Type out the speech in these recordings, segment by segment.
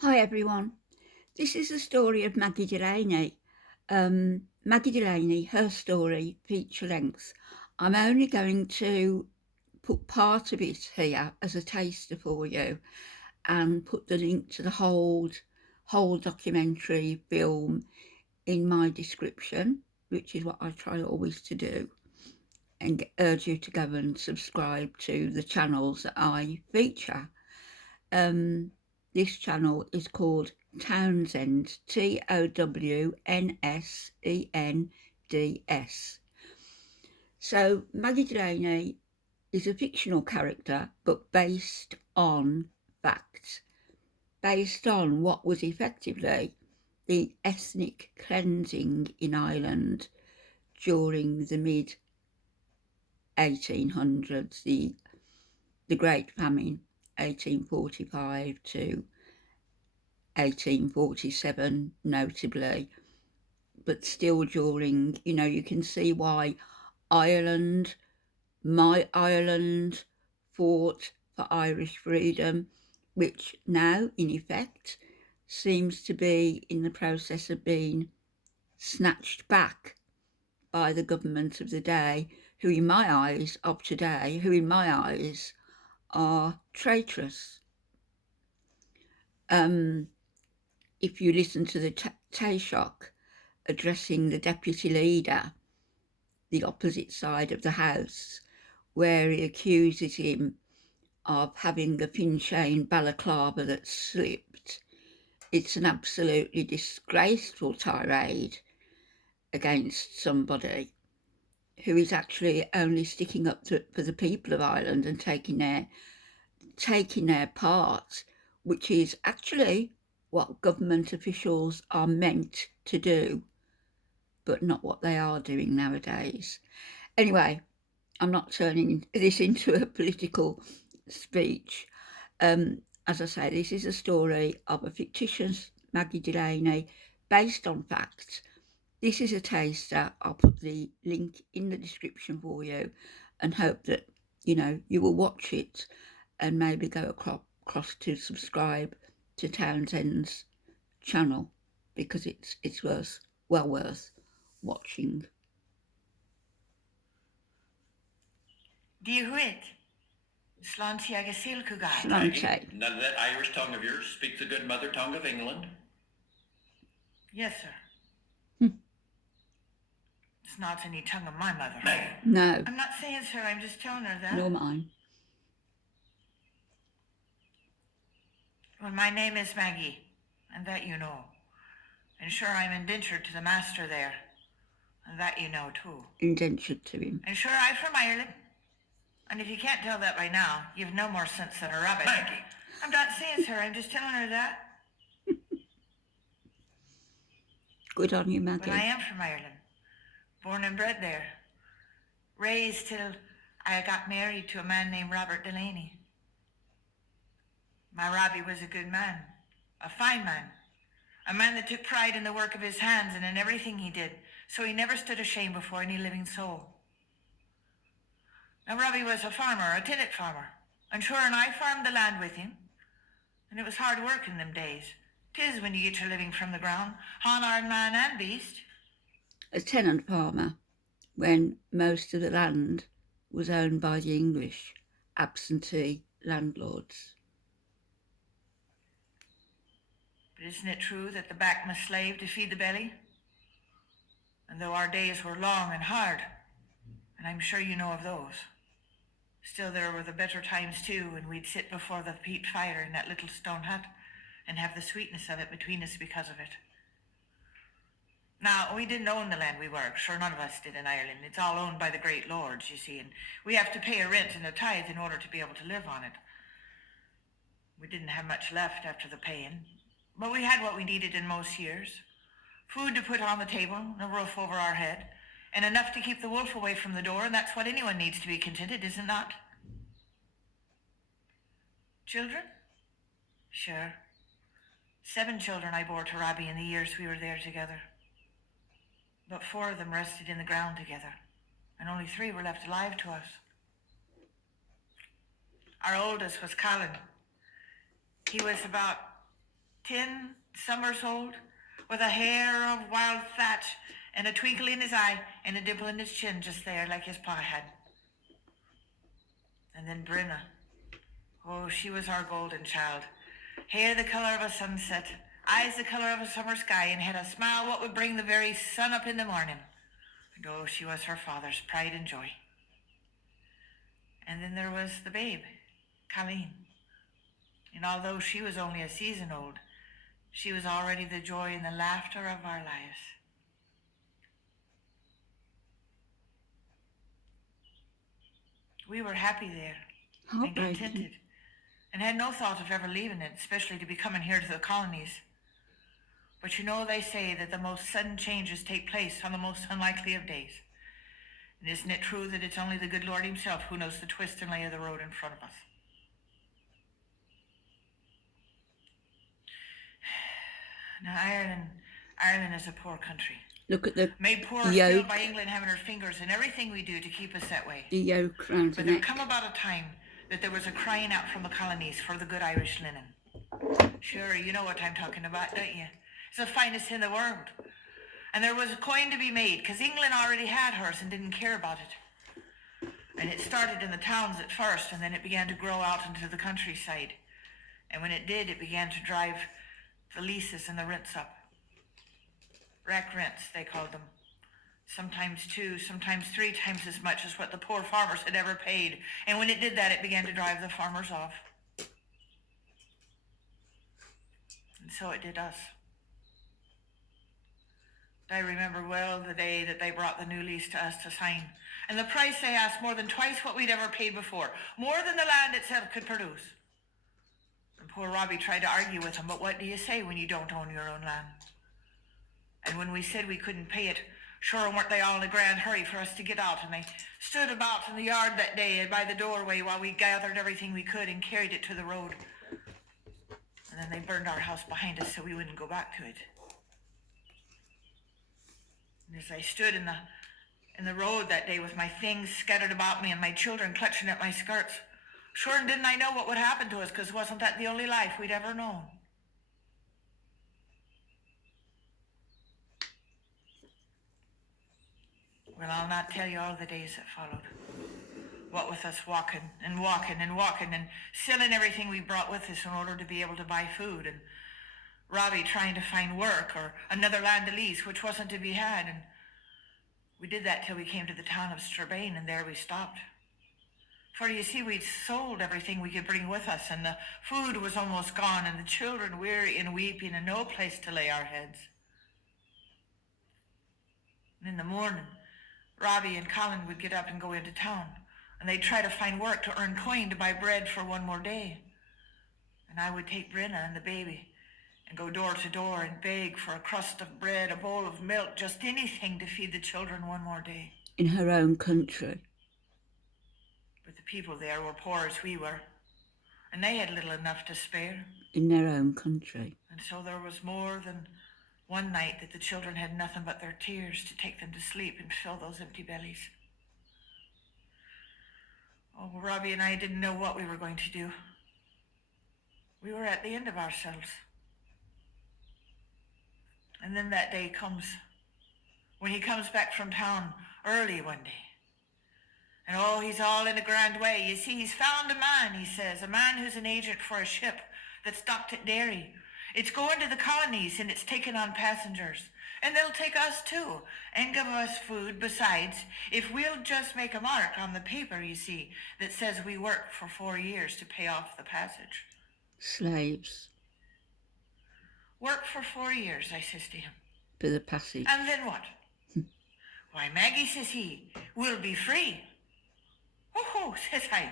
Hi everyone. This is the story of Maggie Delaney. Maggie Delaney, her story, feature length. I'm only going to put part of it here as a taster for you and put the link to the whole documentary film in my description, which is what I try always to do, and urge you to go and subscribe to the channels that I feature. This channel is called Townsends, Townsends. So Maggie Delaney is a fictional character, but based on facts, based on what was effectively the ethnic cleansing in Ireland during the mid 1800s, the Great Famine, 1845 to 1847 notably, but still during, you can see why Ireland, my Ireland, fought for Irish freedom, which now, in effect, seems to be in the process of being snatched back by the government of the day, who in my eyes, of today, who in my eyes are traitorous. If you listen to the Taoiseach addressing the deputy leader, the opposite side of the House, where he accuses him of having a Finn Féin balaclava that slipped. It's an absolutely disgraceful tirade against somebody who is actually only sticking up for the people of Ireland and taking their part, which is actually what government officials are meant to do, but not what they are doing nowadays. Anyway, I'm not turning this into a political speech. As I say, this is a story of a fictitious Maggie Delaney based on facts. This is a taster. I'll put the link in the description for you and hope that, you will watch it and maybe go across to subscribe to Townsend's channel, because it's well worth watching. Díhuit, Slanti agasil kugai. Sláinte. None of that Irish tongue of yours. Speak the good mother tongue of England. Yes, sir. It's not any tongue of my mother. Maggie. No, I'm not saying, sir, I'm just telling her that. nor mine. Well, my name is Maggie, and that you know. And sure, I'm indentured to the master there, and that you know too. Indentured to him. And sure, I'm from Ireland. And if you can't tell that by now, you've no more sense than a rabbit. Maggie. I'm not saying, sir, I'm just telling her that. Good on you, Maggie. But I am from Ireland, born and bred there, raised till I got married to a man named Robert Delaney. My Robbie was a good man, a fine man, a man that took pride in the work of his hands and in everything he did, so he never stood ashamed before any living soul. Now Robbie was a farmer, a tenant farmer, and sure, and I farmed the land with him, and it was hard work in them days. 'Tis when you get your living from the ground, hard man and beast. A tenant farmer, when most of the land was owned by the English absentee landlords. But isn't it true that the back must slave to feed the belly? And though our days were long and hard, and I'm sure you know of those, still there were the better times too, when we'd sit before the peat fire in that little stone hut and have the sweetness of it between us because of it. Now, we didn't own the land we worked. Sure, none of us did in Ireland. It's all owned by the great lords, you see, and we have to pay a rent and a tithe in order to be able to live on it. We didn't have much left after the paying, but we had what we needed in most years. Food to put on the table, and a roof over our head, and enough to keep the wolf away from the door, and that's what anyone needs to be contented, is it not? Children? Sure. 7 children I bore to Robbie in the years we were there together. But 4 of them rested in the ground together, and only 3 were left alive to us. Our oldest was Colin. He was about 10 summers old, with a hair of wild thatch and a twinkle in his eye and a dimple in his chin just there like his pa had. And then Brenna. Oh, she was our golden child. Hair the colour of a sunset, eyes the colour of a summer sky, and had a smile what would bring the very sun up in the morning. And oh, she was her father's pride and joy. And then there was the babe, Colleen. And although she was only a season old, she was already the joy and the laughter of our lives. We were happy there and contented, and had no thought of ever leaving it, especially to be coming here to the colonies. But you know, they say that the most sudden changes take place on the most unlikely of days. And isn't it true that it's only the good Lord himself who knows the twist and lay of the road in front of us? Now, Ireland is a poor country. Look at the made poor still by England having her fingers in everything we do to keep us that way. The yoke round But there come about a time that there was a crying out from the colonies for the good Irish linen. Sure, you know what I'm talking about, don't you? It's the finest in the world. And there was a coin to be made, because England already had hers and didn't care about it. And it started in the towns at first, and then it began to grow out into the countryside. And when it did, it began to drive the leases and the rents up. Rack rents, they called them. Sometimes 2, sometimes 3 times as much as what the poor farmers had ever paid. And when it did that, it began to drive the farmers off. And so it did us. I remember well the day that they brought the new lease to us to sign. And the price they asked more than twice what we'd ever paid before. More than the land itself could produce. And poor Robbie tried to argue with them, but what do you say when you don't own your own land? And when we said we couldn't pay it, sure weren't they all in a grand hurry for us to get out, and they stood about in the yard that day by the doorway while we gathered everything we could and carried it to the road. And then they burned our house behind us so we wouldn't go back to it. And as I stood in the road that day with my things scattered about me and my children clutching at my skirts, sure didn't I know what would happen to us, because wasn't that the only life we'd ever known? Well, I'll not tell you all the days that followed. What with us walking and selling everything we brought with us in order to be able to buy food, and Robbie trying to find work or another land to lease which wasn't to be had. And we did that till we came to the town of Strabane, and there we stopped. For you see, we'd sold everything we could bring with us, and the food was almost gone, and the children weary and weeping and no place to lay our heads. And in the morning, Robbie and Colin would get up and go into town, and they'd try to find work to earn coin to buy bread for one more day. And I would take Brenna and the baby and go door to door and beg for a crust of bread, a bowl of milk, just anything to feed the children one more day. In her own country. But the people there were poor as we were, and they had little enough to spare. In their own country. And so there was more than one night that the children had nothing but their tears to take them to sleep and fill those empty bellies. Oh, Robbie and I didn't know what we were going to do. We were at the end of ourselves. And then that day comes, when he comes back from town early one day. And oh, he's all in a grand way. You see, he's found a man, he says, a man who's an agent for a ship that's docked at Derry. It's going to the colonies, and it's taking on passengers. And they'll take us too, and give us food besides, if we'll just make a mark on the paper, you see, that says we worked for 4 years to pay off the passage. Slaves. Work for 4 years, I says to him. For the passage. And then what? Why, Maggie, says he, we'll be free. Oh, says I,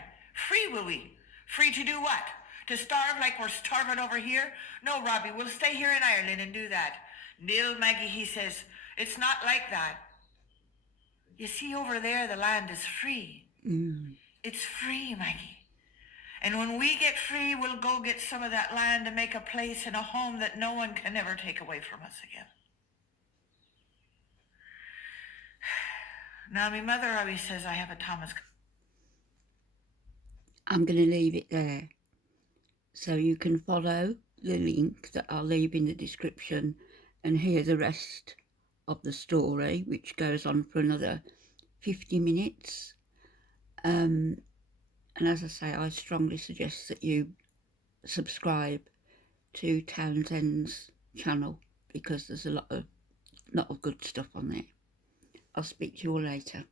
free will we? Free to do what? To starve like we're starving over here? No, Robbie, we'll stay here in Ireland and do that. Nil, Maggie, he says, it's not like that. You see, over there, the land is free. It's free, Maggie. And when we get free, we'll go get some of that land and make a place and a home that no one can ever take away from us again. Now, my mother always says I have a Thomas. I'm going to leave it there so you can follow the link that I'll leave in the description and hear the rest of the story, which goes on for another 50 minutes. And as I say, I strongly suggest that you subscribe to Townsends Channel because there's a lot of good stuff on there. I'll speak to you all later.